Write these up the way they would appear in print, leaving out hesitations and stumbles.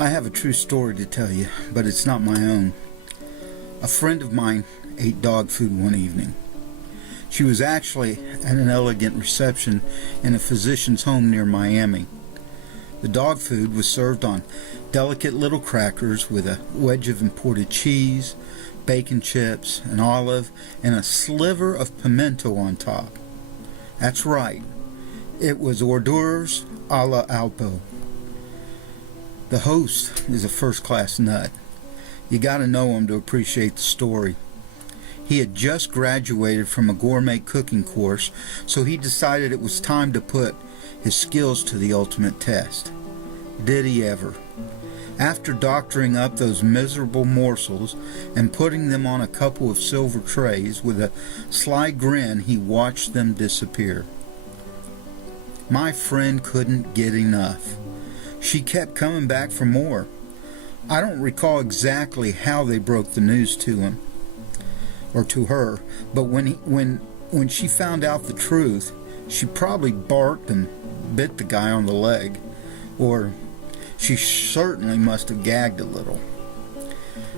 I have a true story to tell you, but it's not my own. A friend of mine ate dog food one evening. She was actually at an elegant reception in a physician's home near Miami. The dog food was served on delicate little crackers with a wedge of imported cheese, bacon chips, an olive, and a sliver of pimento on top. That's right, it was hors d'oeuvres a la Alpo. The host is a first-class nut. You gotta know him to appreciate the story. He had just graduated from a gourmet cooking course, so he decided it was time to put his skills to the ultimate test. Did he ever? After doctoring up those miserable morsels and putting them on a couple of silver trays, with a sly grin he watched them disappear. My friend couldn't get enough. She kept coming back for more. I don't recall exactly how they broke the news to him, or to her, but when she found out the truth, she probably barked and bit the guy on the leg, or she certainly must have gagged a little.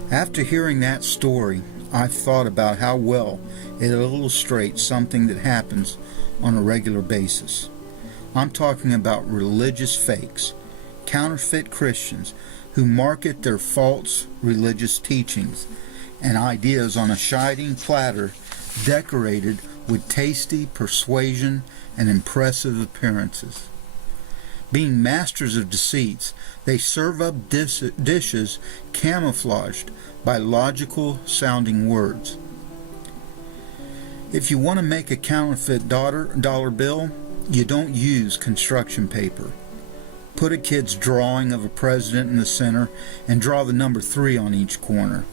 After hearing that story, I thought about how well it illustrates something that happens on a regular basis. I'm talking about religious fakes, counterfeit Christians who market their false religious teachings and ideas on a shining platter decorated with tasty persuasion and impressive appearances. Being masters of deceits, they serve up dishes camouflaged by logical sounding words. If you want to make a counterfeit dollar bill, you don't use construction paper. Put a kid's drawing of a president in the center and draw the number 3 on each corner.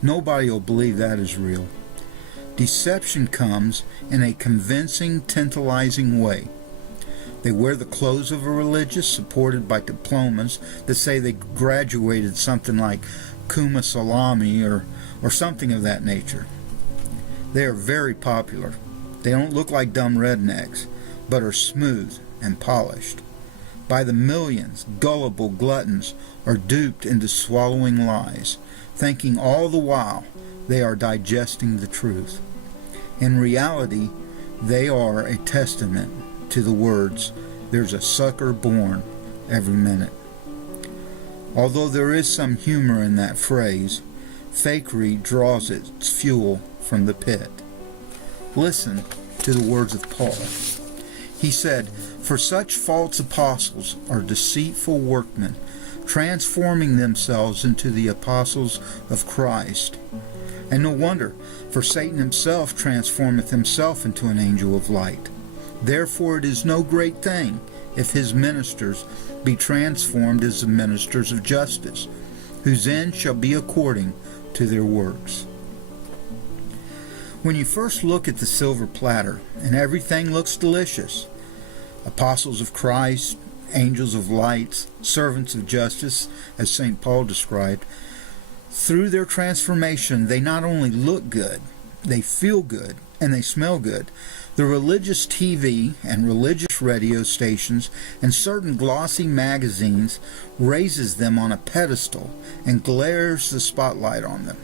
Nobody will believe that is real. Deception comes in a convincing, tantalizing way. They wear the clothes of a religious, supported by diplomas that say they graduated something like Kuma Salami or something of that nature. They are very popular. They don't look like dumb rednecks, but are smooth and polished. By the millions, gullible gluttons are duped into swallowing lies, thinking all the while they are digesting the truth. In reality, they are a testament to the words, "There's a sucker born every minute." Although there is some humor in that phrase, fakery draws its fuel from the pit. Listen to the words of Paul. He said, "For such false apostles are deceitful workmen, transforming themselves into the apostles of Christ. And no wonder, for Satan himself transformeth himself into an angel of light. Therefore it is no great thing if his ministers be transformed as the ministers of justice, whose end shall be according to their works." When you first look at the silver platter, and everything looks delicious, apostles of Christ, angels of light, servants of justice, as St. Paul described, through their transformation they not only look good, they feel good, and they smell good. The religious TV and religious radio stations and certain glossy magazines raises them on a pedestal and glares the spotlight on them.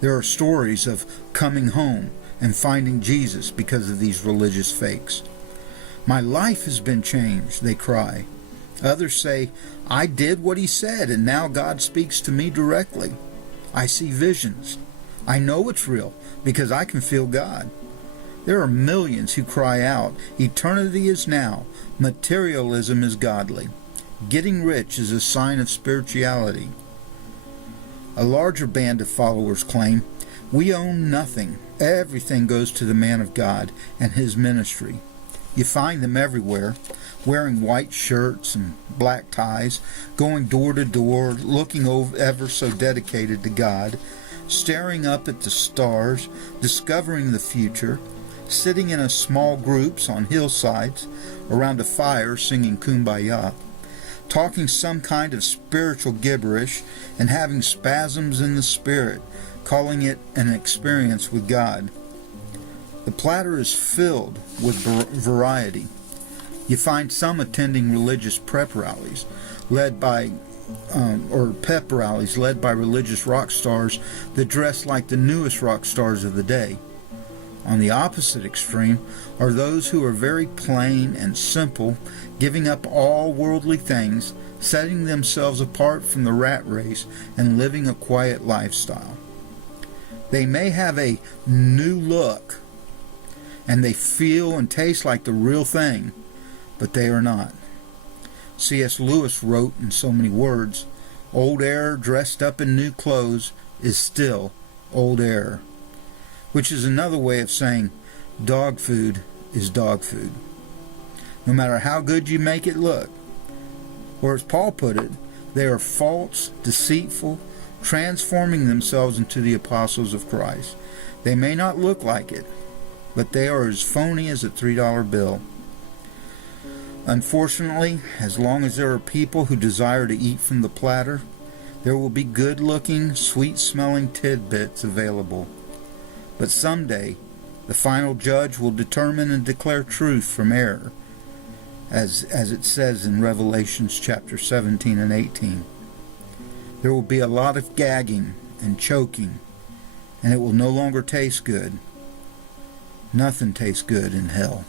There are stories of coming home and finding Jesus because of these religious fakes. "My life has been changed," they cry. Others say, "I did what he said, and now God speaks to me directly. I see visions. I know it's real because I can feel God." There are millions who cry out, "Eternity is now. Materialism is godly. Getting rich is a sign of spirituality." A larger band of followers claim, "We own nothing. Everything goes to the man of God and his ministry." You find them everywhere, wearing white shirts and black ties, going door to door, looking ever so dedicated to God, staring up at the stars, discovering the future, sitting in small groups on hillsides around a fire singing Kumbaya, talking some kind of spiritual gibberish and having spasms in the spirit, calling it an experience with God. The platter is filled with variety. You find some attending religious prep rallies, led by or pep rallies led by religious rock stars that dress like the newest rock stars of the day. On the opposite extreme are those who are very plain and simple, giving up all worldly things, setting themselves apart from the rat race, and living a quiet lifestyle. They may have a new look, and they feel and taste like the real thing, but they are not. C.S. Lewis wrote in so many words, "Old air dressed up in new clothes is still old air," which is another way of saying dog food is dog food, no matter how good you make it look. Or as Paul put it, they are false, deceitful, transforming themselves into the apostles of Christ. They may not look like it, but they are as phony as a $3 bill. Unfortunately, as long as there are people who desire to eat from the platter, there will be good-looking, sweet-smelling tidbits available. But someday, the final judge will determine and declare truth from error, as it says in Revelations chapter 17 and 18. There will be a lot of gagging and choking, and it will no longer taste good. Nothing tastes good in hell.